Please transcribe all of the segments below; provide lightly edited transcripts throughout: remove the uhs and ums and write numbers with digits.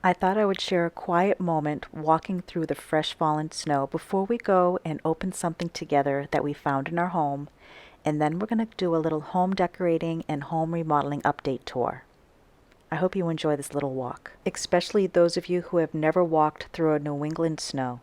I thought I would share a quiet moment walking through the fresh fallen snow before we go and open something together that we found in our home, and then we're going to do a little home decorating and home remodeling update tour. I hope you enjoy this little walk, especially those of you who have never walked through a New England snow.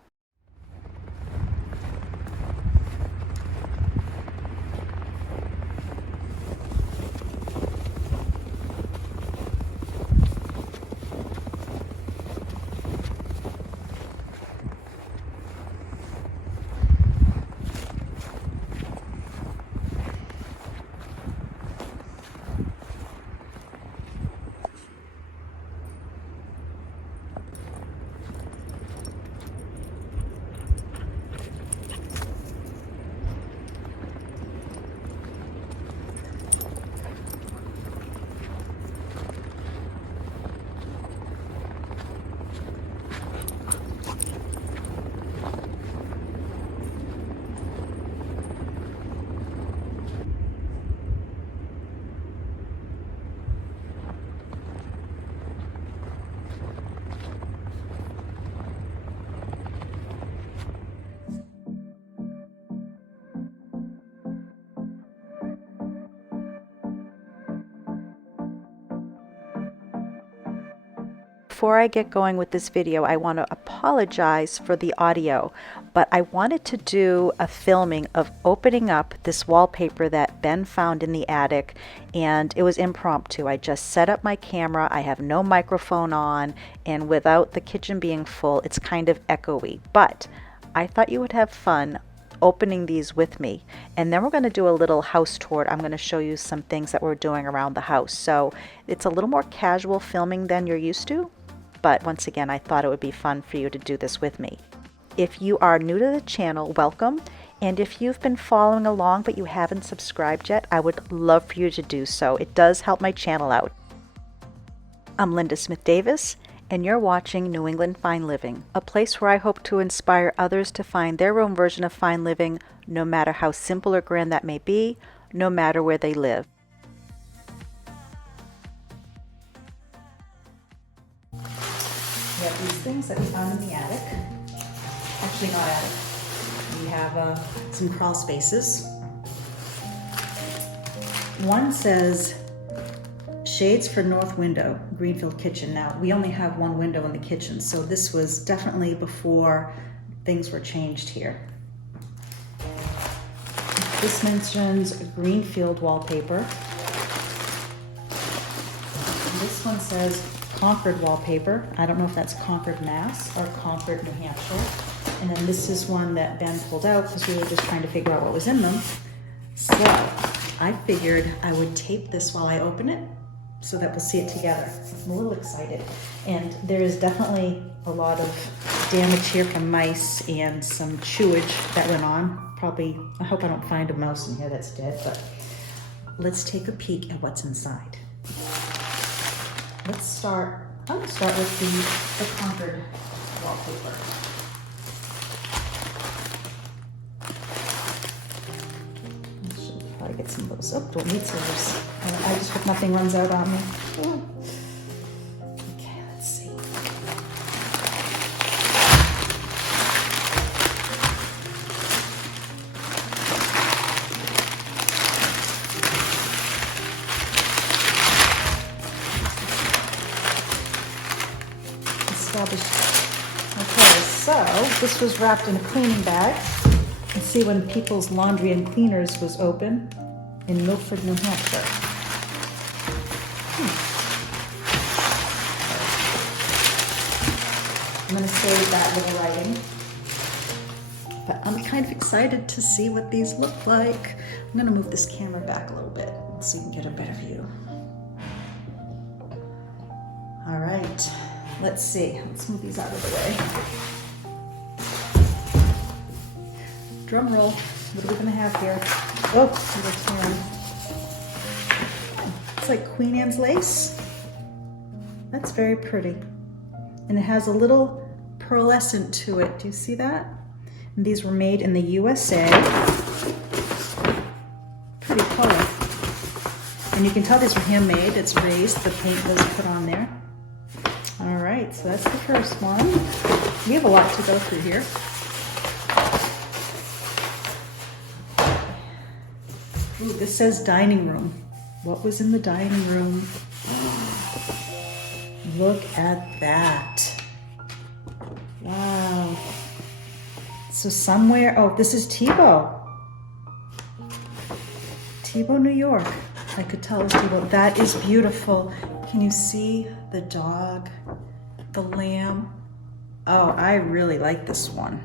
Before I get going with this video, I want to apologize for the audio, but I wanted to do a filming of opening up this wallpaper that Ben found in the attic, and it was impromptu. I just set up my camera, I have no microphone on, and without the kitchen being full, it's kind of echoey, but I thought you would have fun opening these with me. And then we're going to do a little house tour. I'm going to show you some things that we're doing around the house. So it's a little more casual filming than you're used to. But once again, I thought it would be fun for you to do this with me. If you are new to the channel, welcome. And if you've been following along but you haven't subscribed yet, I would love for you to do so. It does help my channel out. I'm Linda Smith Davis, and you're watching New England Fine Living, a place where I hope to inspire others to find their own version of fine living, no matter how simple or grand that may be, no matter where they live. We have these things that we found in the attic. Actually, not attic. We have some crawl spaces. One says shades for north window, Greenfield kitchen. Now, we only have one window in the kitchen, so this was definitely before things were changed here. This mentions Greenfield wallpaper. And this one says Concord wallpaper. I don't know if that's Concord, Mass or Concord, New Hampshire. And then this is one that Ben pulled out because we were just trying to figure out what was in them. So I figured I would tape this while I open it so that we'll see it together. I'm a little excited. And there is definitely a lot of damage here from mice and some chewage that went on. Probably, I hope I don't find a mouse in here that's dead, but let's take a peek at what's inside. I'm going to start with the Concord wallpaper. I should probably get some of those. Oh, don't need scissors. I just hope nothing runs out on me. Oh. Okay, let's see. Okay, so this was wrapped in a cleaning bag. You can see when People's Laundry and Cleaners was open in Milford, New Hampshire. I'm going to save that little writing. But I'm kind of excited to see what these look like. I'm going to move this camera back a little bit so you can get a better view. All right. Let's see. Let's move these out of the way. Drum roll. What are we going to have here? Oh, it's like Queen Anne's lace. That's very pretty. And it has a little pearlescent to it. Do you see that? And these were made in the USA. Pretty color. And you can tell these were handmade. It's raised. The paint was put on there. All right. right, so that's the first one. We have a lot to go through here. Ooh, this says dining room. What was in the dining room? Look at that. Wow. So somewhere, oh, this is Tebow. Tebow, New York. I could tell it was Tebow. That is beautiful. Can you see the dog, the lamb? Oh, I really like this one.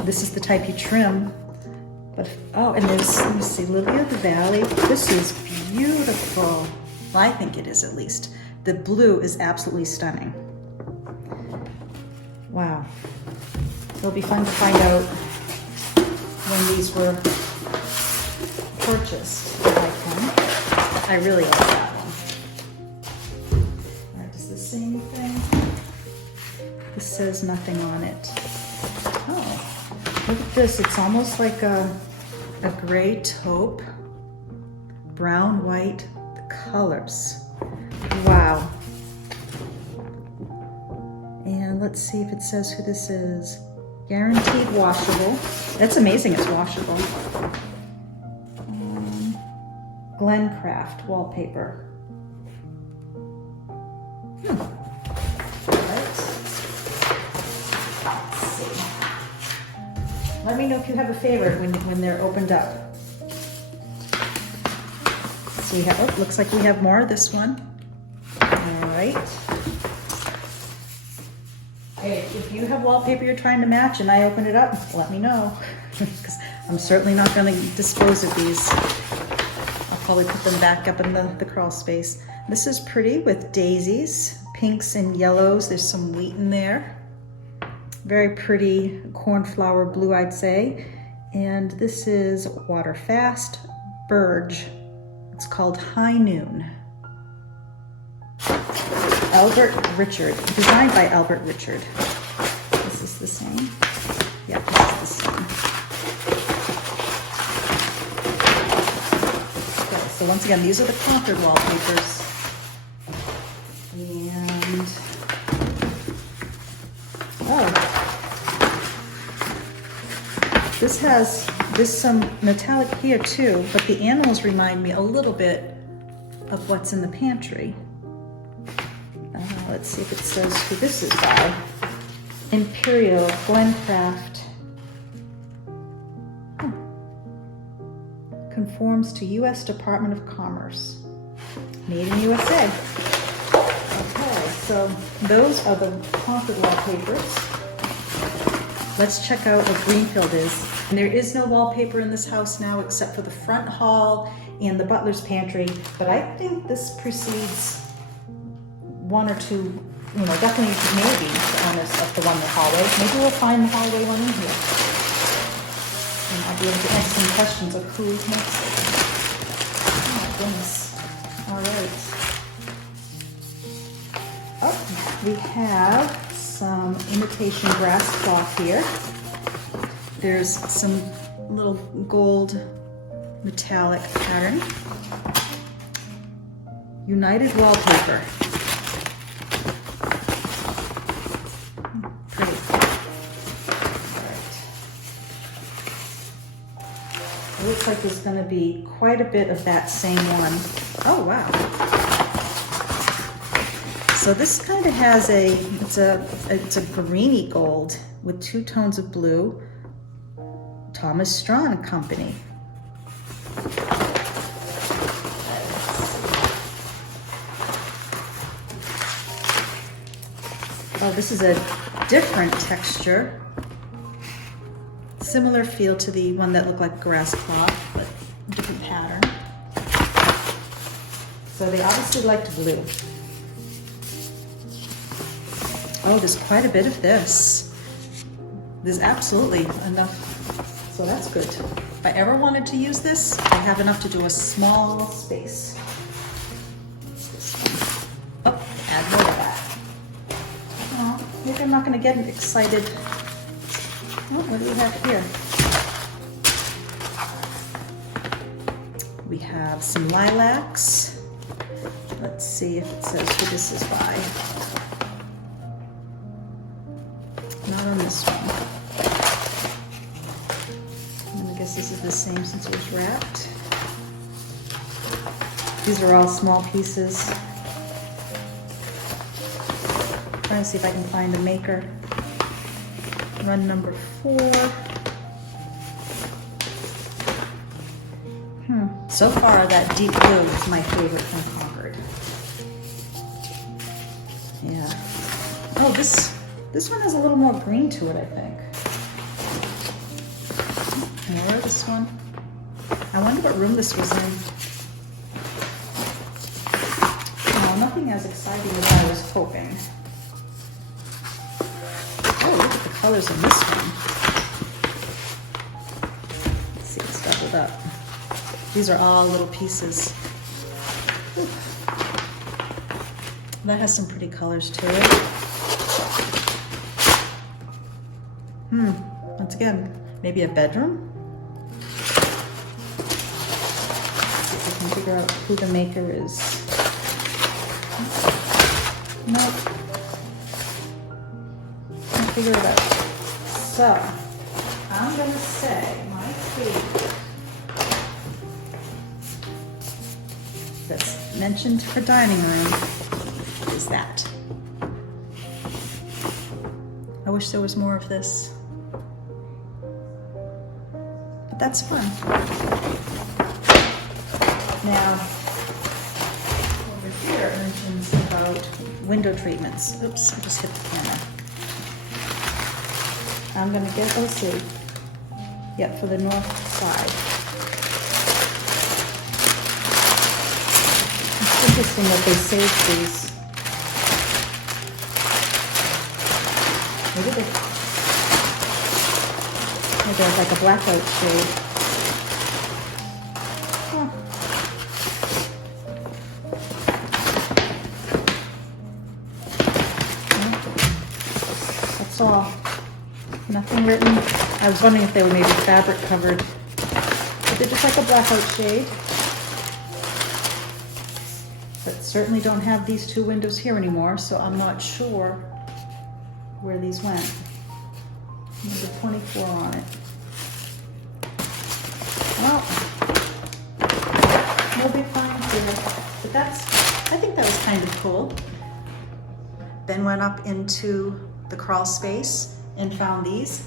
This is the type you trim. But, oh, and there's, let me see, Lily of the Valley. This is beautiful. Well, I think it is at least. The blue is absolutely stunning. Wow. It'll be fun to find out when these were purchased. I really like that one. All right, does this say anything? This says nothing on it. Oh, look at this. It's almost like a gray taupe, brown, white, the colors. Wow. And let's see if it says who this is. Guaranteed washable. That's amazing, it's washable. Glencraft wallpaper. All right. Let's see. Let me know if you have a favorite when they're opened up. So we have, oh, looks like we have more of this one. All right. Hey, if you have wallpaper you're trying to match and I open it up, let me know. Because I'm certainly not going to dispose of these. I'll probably put them back up in the crawl space. This is pretty with daisies, pinks and yellows. There's some wheat in there. Very pretty cornflower blue, I'd say. And this is Water Fast Burge. It's called High Noon. Albert Richard, designed by Albert Richard. This is the same. Yeah, this is the same. Okay, so once again, these are the Concord wallpapers. And, oh, this has some metallic here too, but the animals remind me a little bit of what's in the pantry. Let's see if it says who this is by. Imperial Glencraft. Conforms to U.S. Department of Commerce. Made in USA. Okay, so those are the Concord wallpapers. Let's check out what Greenfield is. And there is no wallpaper in this house now except for the front hall and the butler's pantry, but I think this precedes one or two, you know, definitely maybe the owners of the one in the hallway. Maybe we'll find the hallway one in here. And I'll be able to answer some questions of who makes it. Oh my goodness. All right. Oh, we have some imitation grass cloth here. There's some little gold metallic pattern. United wallpaper. Looks like there's going to be quite a bit of that same one. Oh wow. So this kind of has it's a greeny gold with two tones of blue. Thomas Strawn Company. Oh, this is a different texture. Similar feel to the one that looked like grass cloth, but different pattern. So they obviously liked blue. Oh, there's quite a bit of this. There's absolutely enough, so that's good. If I ever wanted to use this, I have enough to do a small space. Oh, add more of that. Oh, maybe I'm not gonna get excited. Oh, what do we have here? We have some lilacs. Let's see if it says who this is by. this one. And I guess this is the same since it was wrapped. These are all small pieces. I'm trying to see if I can find the maker. Run number 4. So far, that deep blue is my favorite from Concord. Yeah. Oh, this one has a little more green to it, I think. More this one. I wonder what room this was in. No, nothing as exciting as I was hoping. Oh, look at the colors in this one. Let's see, it's doubled up. These are all little pieces. Ooh. That has some pretty colors to it. Once again, maybe a bedroom? Let's see if I can figure out who the maker is. Nope. Can't figure it out. So, I'm gonna say my favorite that's mentioned for dining room is that. I wish there was more of this, but that's fun. Now, over here it mentions about window treatments. Oops, I just hit the camera. I'm gonna get, let's see. Yep, for the north side. Interesting that they saved these. Maybe there's like a blackout shade. Huh. That's all. Nothing written. I was wondering if they were maybe fabric covered. But they're just like a blackout shade. But certainly don't have these 2 windows here anymore, so I'm not sure where these went. Number 24 on it. Well, no big finds here, but I think that was kind of cool. Ben went up into the crawl space and found these.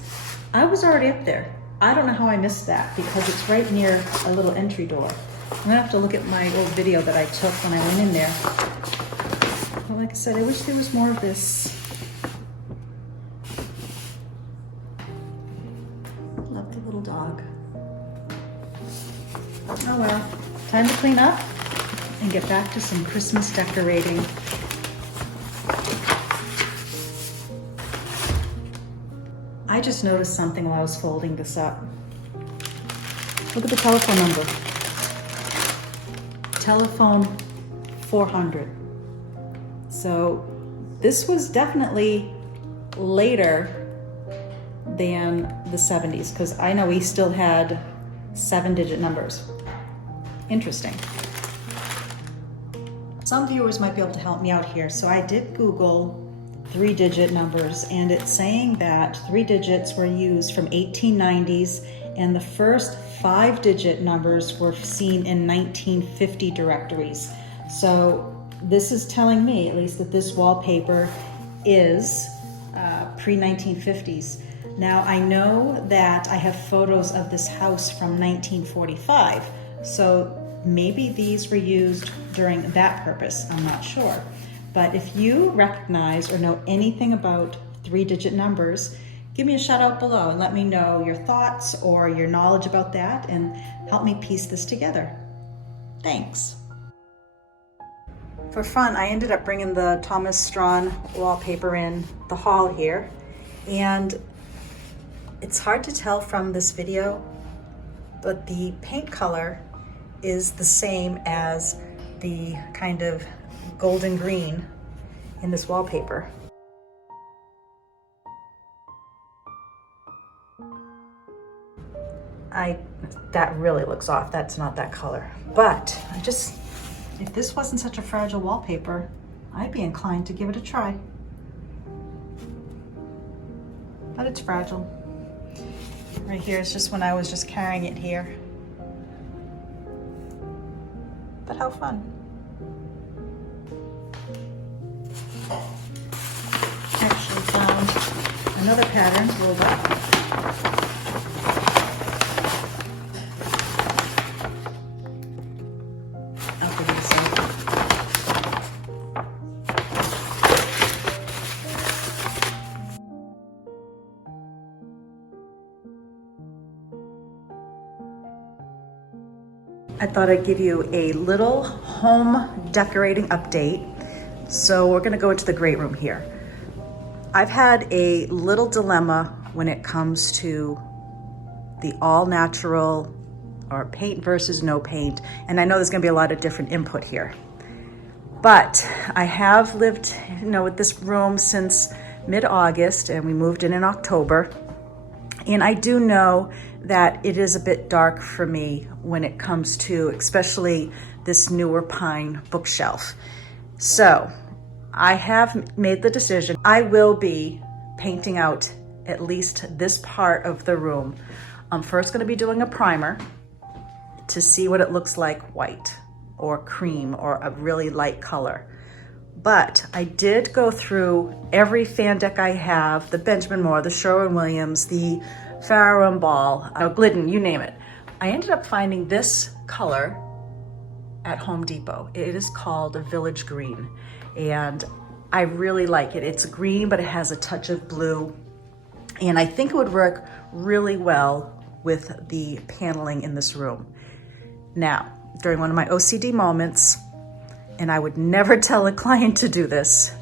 I was already up there. I don't know how I missed that because it's right near a little entry door. I'm gonna have to look at my old video that I took when I went in there. But like I said, I wish there was more of this. Love the little dog. Oh well, time to clean up and get back to some Christmas decorating. I just noticed something while I was folding this up. Look at the telephone number. Telephone 400. So this was definitely later than the 70s because I know we still had 7-digit numbers. Interesting. Some viewers might be able to help me out here. So I did Google 3-digit numbers and it's saying that 3 digits were used from 1890s and the first 5-digit numbers were seen in 1950 directories. So this is telling me, at least, that this wallpaper is pre-1950s. Now I know that I have photos of this house from 1945, so maybe these were used during that purpose, I'm not sure. But if you recognize or know anything about 3-digit numbers, give me a shout out below and let me know your thoughts or your knowledge about that and help me piece this together. Thanks. For fun, I ended up bringing the Thomas Strawn wallpaper in the hall here, and it's hard to tell from this video, but the paint color is the same as the kind of golden green in this wallpaper. That really looks off. That's not that color. But if this wasn't such a fragile wallpaper, I'd be inclined to give it a try. but it's fragile. Right here is just when I was just carrying it here. But how fun. Actually found another pattern rolled up. I thought I'd give you a little home decorating update. So we're gonna go into the great room here. I've had a little dilemma when it comes to the all natural or paint versus no paint. And I know there's gonna be a lot of different input here. But I have lived, with this room since mid-August, and we moved in October. And I do know that it is a bit dark for me when it comes to especially this newer pine bookshelf. So I have made the decision. I will be painting out at least this part of the room. I'm first gonna be doing a primer to see what it looks like white or cream or a really light color. But I did go through every fan deck I have, the Benjamin Moore, the Sherwin-Williams, the Farrow and Ball, Glidden, you name it. I ended up finding this color at Home Depot. It is called a Village Green, and I really like it. It's green, but it has a touch of blue, and I think it would work really well with the paneling in this room. Now, during one of my OCD moments, and I would never tell a client to do this,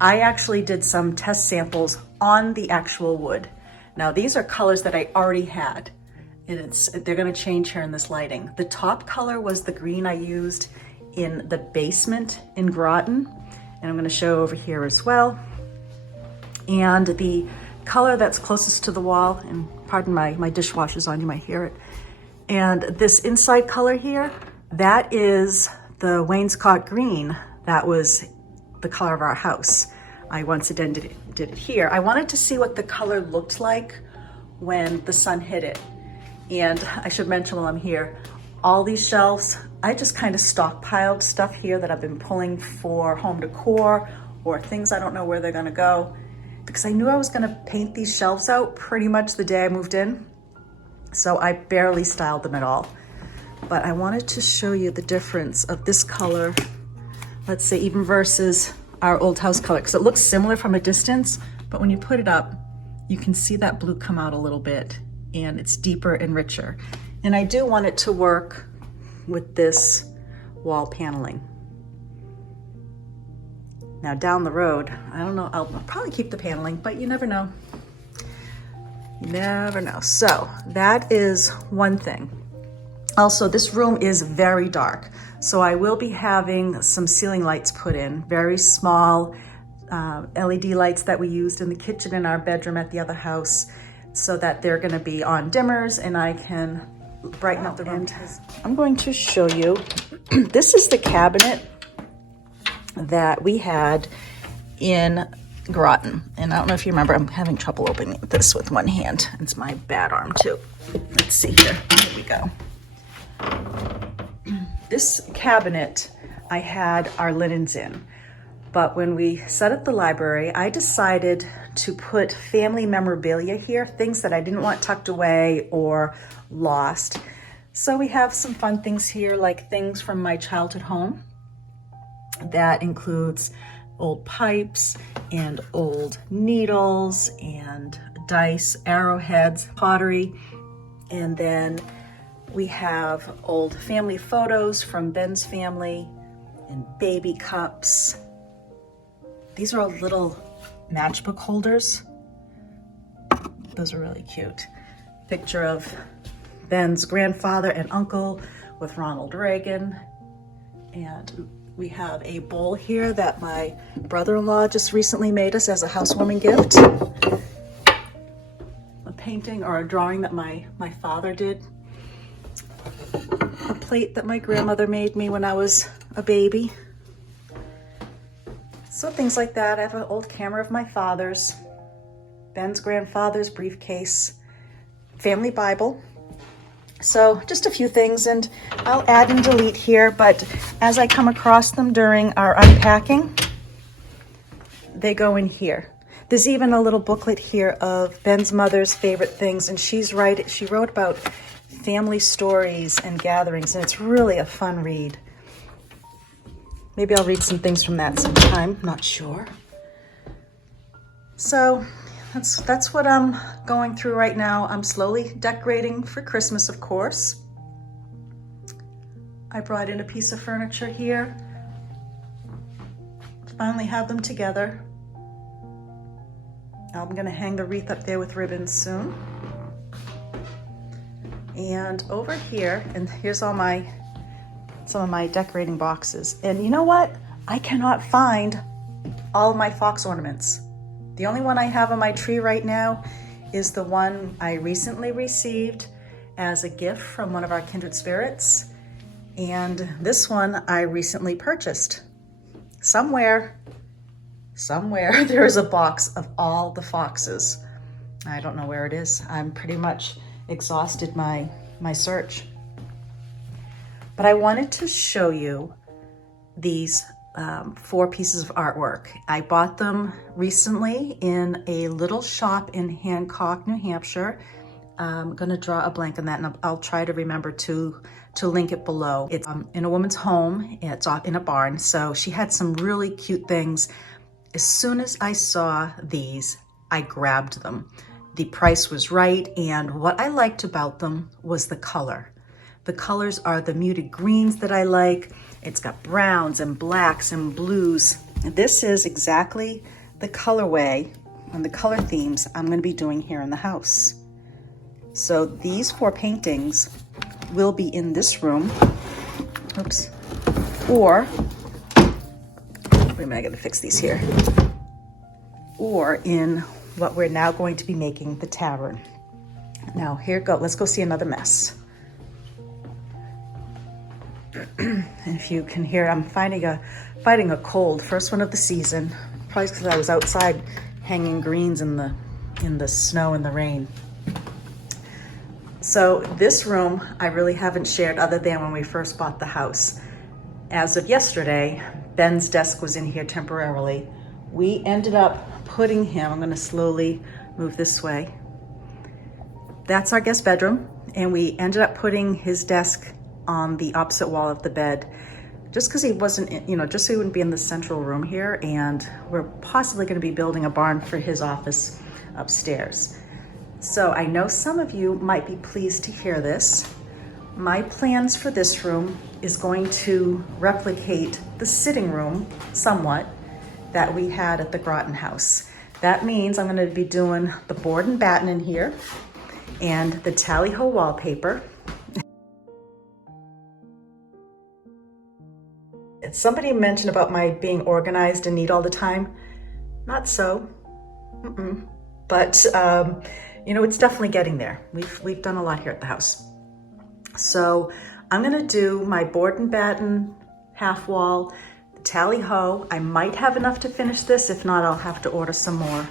I actually did some test samples on the actual wood. Now these are colors that I already had, and they're gonna change here in this lighting. The top color was the green I used in the basement in Groton, and I'm gonna show over here as well. And the color that's closest to the wall, and pardon my dishwasher's on, you might hear it. And this inside color here, that is the wainscot green. That was the color of our house. I once again did it here. I wanted to see what the color looked like when the sun hit it. And I should mention while I'm here, all these shelves, I just kind of stockpiled stuff here that I've been pulling for home decor or things I don't know where they're gonna go, because I knew I was gonna paint these shelves out pretty much the day I moved in. So I barely styled them at all. But I wanted to show you the difference of this color, let's say even versus our old house color, because it looks similar from a distance, but when you put it up, you can see that blue come out a little bit, and it's deeper and richer. And I do want it to work with this wall paneling. Now down the road, I don't know, I'll probably keep the paneling, but you never know. You never know. So that is one thing. Also, this room is very dark, so I will be having some ceiling lights put in, very small LED lights that we used in the kitchen in our bedroom at the other house, so that they're gonna be on dimmers and I can brighten up the room. I'm going to show you, this is the cabinet that we had in Groton. And I don't know if you remember, I'm having trouble opening this with one hand. It's my bad arm too. Let's see here, here we go. This cabinet, I had our linens in, but when we set up the library, I decided to put family memorabilia here, things that I didn't want tucked away or lost. So we have some fun things here, like things from my childhood home. That includes old pipes and old needles and dice, arrowheads, pottery, and then we have old family photos from Ben's family and baby cups. These are all little matchbook holders. Those are really cute. Picture of Ben's grandfather and uncle with Ronald Reagan. And we have a bowl here that my brother-in-law just recently made us as a housewarming gift. A painting or a drawing that my father did. A plate that my grandmother made me when I was a baby. So things like that. I have an old camera of my father's Ben's grandfather's briefcase, family Bible. So just a few things, and I'll add and delete here, but as I come across them during our unpacking, they go in here. There's even a little booklet here of Ben's mother's favorite things, and she wrote about family stories and gatherings, and it's really a fun read. Maybe I'll read some things from that sometime, not sure. So that's what I'm going through right now. I'm slowly decorating for Christmas, of course. I brought in a piece of furniture here. Finally have them together. I'm gonna hang the wreath up there with ribbons soon. And over here, and here's all some of my decorating boxes. And you know what? I cannot find all of my fox ornaments. The only one I have on my tree right now is the one I recently received as a gift from one of our kindred spirits. And this one I recently purchased. Somewhere there is a box of all the foxes. I don't know where it is. I'm pretty much exhausted my search. But I wanted to show you these 4 pieces of artwork. I bought them recently in a little shop in Hancock, New Hampshire. I'm gonna draw a blank on that, and I'll try to remember to link it below. It's in a woman's home. It's off in a barn. So she had some really cute things. As soon as I saw these, I grabbed them. The price was right, and what I liked about them was the color. The colors are the muted greens that I like. It's got browns and blacks and blues. This is exactly the colorway and the color themes I'm going to be doing here in the house. So these 4 paintings will be in this room. Oops. Or, wait a minute, I got to fix these here. Or in what we're now going to be making the tavern. Now here go. Let's go see another mess. And if you can hear, I'm fighting a cold, first one of the season. Probably because I was outside hanging greens in the snow and the rain. So this room I really haven't shared other than when we first bought the house. As of yesterday, Ben's desk was in here temporarily. We ended up putting him, I'm gonna slowly move this way. That's our guest bedroom, and we ended up putting his desk on the opposite wall of the bed, just because he wasn't, just so he wouldn't be in the central room here, and we're possibly going to be building a barn for his office upstairs. So I know some of you might be pleased to hear this. My plans for this room is going to replicate the sitting room somewhat that we had at the Groton House. That means I'm going to be doing the board and batten in here and the tally-ho wallpaper. Somebody mentioned about my being organized and neat all the time. Not so. But it's definitely getting there. We've done a lot here at the house. So I'm gonna do my board and batten half wall, tally ho. I might have enough to finish this. If not, I'll have to order some more.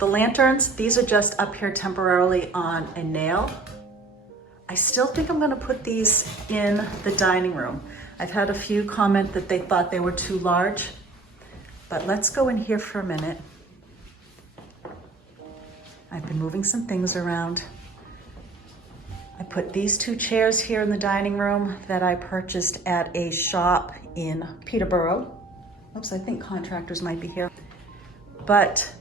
The lanterns, these are just up here temporarily on a nail. I still think I'm gonna put these in the dining room. I've had a few comment that they thought they were too large, but let's go in here for a minute. I've been moving some things around. I put these 2 chairs here in the dining room that I purchased at a shop in Peterborough. Oops, I think contractors might be here. But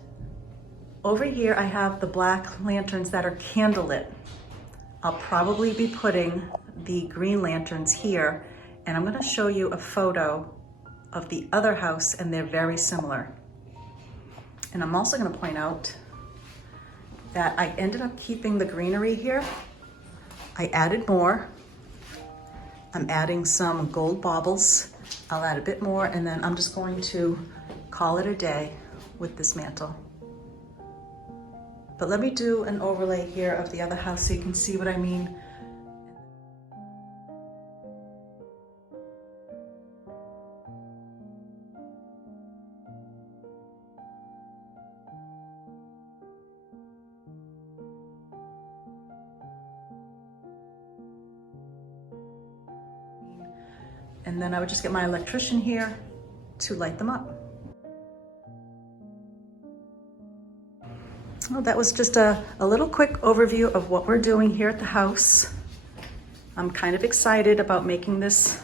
over here, I have the black lanterns that are candlelit. I'll probably be putting the green lanterns here, and I'm gonna show you a photo of the other house, and they're very similar. And I'm also gonna point out that I ended up keeping the greenery here. I added more. I'm adding some gold baubles. I'll add a bit more, and then I'm just going to call it a day with this mantle. But let me do an overlay here of the other house so you can see what I mean. And then I would just get my electrician here to light them up. Well, that was just a little quick overview of what we're doing here at the house. I'm kind of excited about making this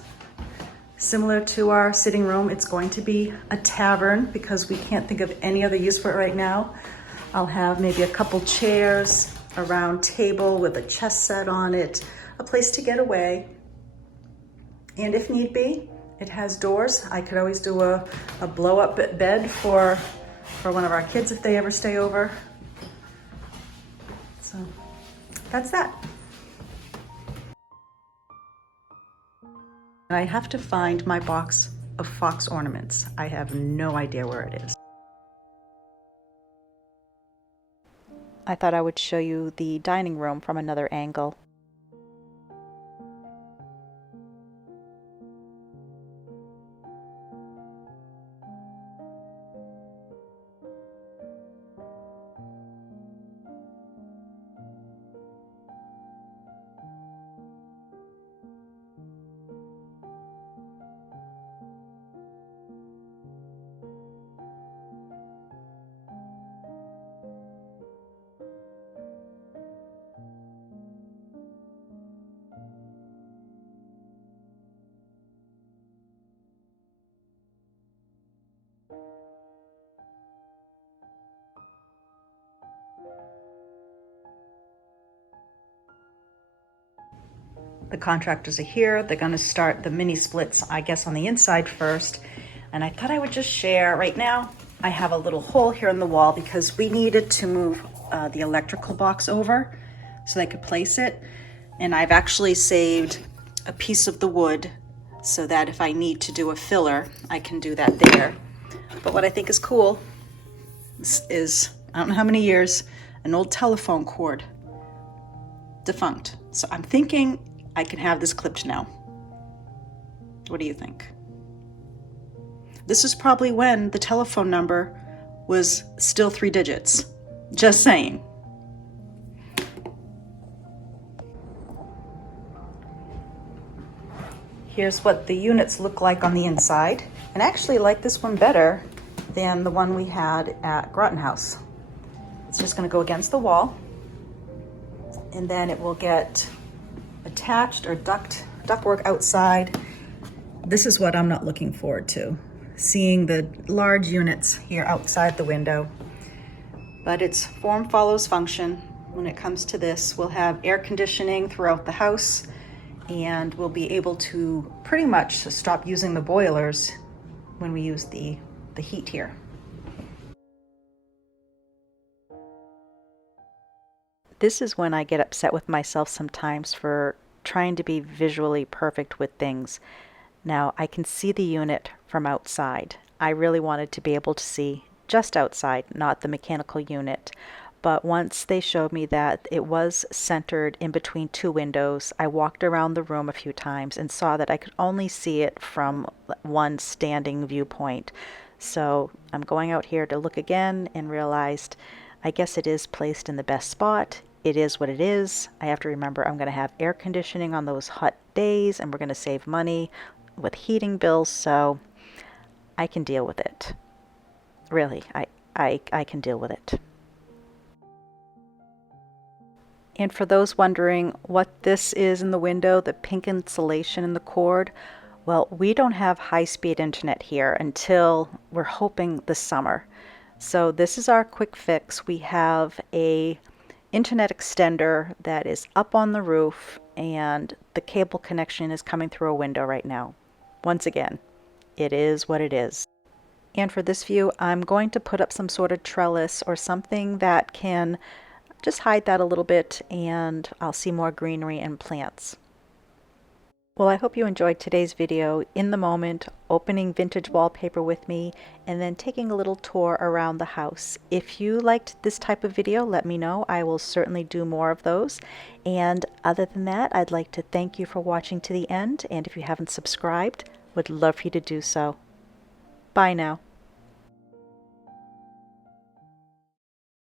similar to our sitting room. It's going to be a tavern because we can't think of any other use for it right now. I'll have maybe a couple chairs, a round table with a chess set on it, a place to get away. And if need be, it has doors. I could always do a blow-up bed for one of our kids if they ever stay over. So that's that. I have to find my box of fox ornaments. I have no idea where it is. I thought I would show you the dining room from another angle. The contractors are here. They're going to start the mini splits, I guess, on the inside first. And I thought I would just share. Right now, I have a little hole here in the wall because we needed to move the electrical box over so they could place it. And I've actually saved a piece of the wood so that if I need to do a filler, I can do that there. But what I think is cool is, I don't know how many years, an old telephone cord, defunct. So I'm thinking I can have this clipped now. What do you think? This is probably when the telephone number was still 3 digits. Just saying. Here's what the units look like on the inside. And I actually like this one better than the one we had at Groton House. It's just going to go against the wall, and then it will get attached or ductwork outside. This is what I'm not looking forward to, seeing the large units here outside the window. But it's form follows function. When it comes to this, we'll have air conditioning throughout the house, and we'll be able to pretty much stop using the boilers when we use the heat here. This is when I get upset with myself sometimes for trying to be visually perfect with things. Now, I can see the unit from outside. I really wanted to be able to see just outside, not the mechanical unit. But once they showed me that it was centered in between 2 windows, I walked around the room a few times and saw that I could only see it from one standing viewpoint. So I'm going out here to look again and realized I guess it is placed in the best spot. It is what it is. I have to remember I'm going to have air conditioning on those hot days, and we're going to save money with heating bills, so I can deal with it. Really, I can deal with it. And for those wondering what this is in the window, the pink insulation in the cord, well, we don't have high-speed internet here until we're hoping this summer. So this is our quick fix. We have a internet extender that is up on the roof, and the cable connection is coming through a window right now. Once again, it is what it is. And for this view, I'm going to put up some sort of trellis or something that can just hide that a little bit, and I'll see more greenery and plants. Well, I hope you enjoyed today's video, in the moment, opening vintage wallpaper with me, and then taking a little tour around the house. If you liked this type of video, let me know. I will certainly do more of those. And other than that, I'd like to thank you for watching to the end, and if you haven't subscribed, would love for you to do so. Bye now.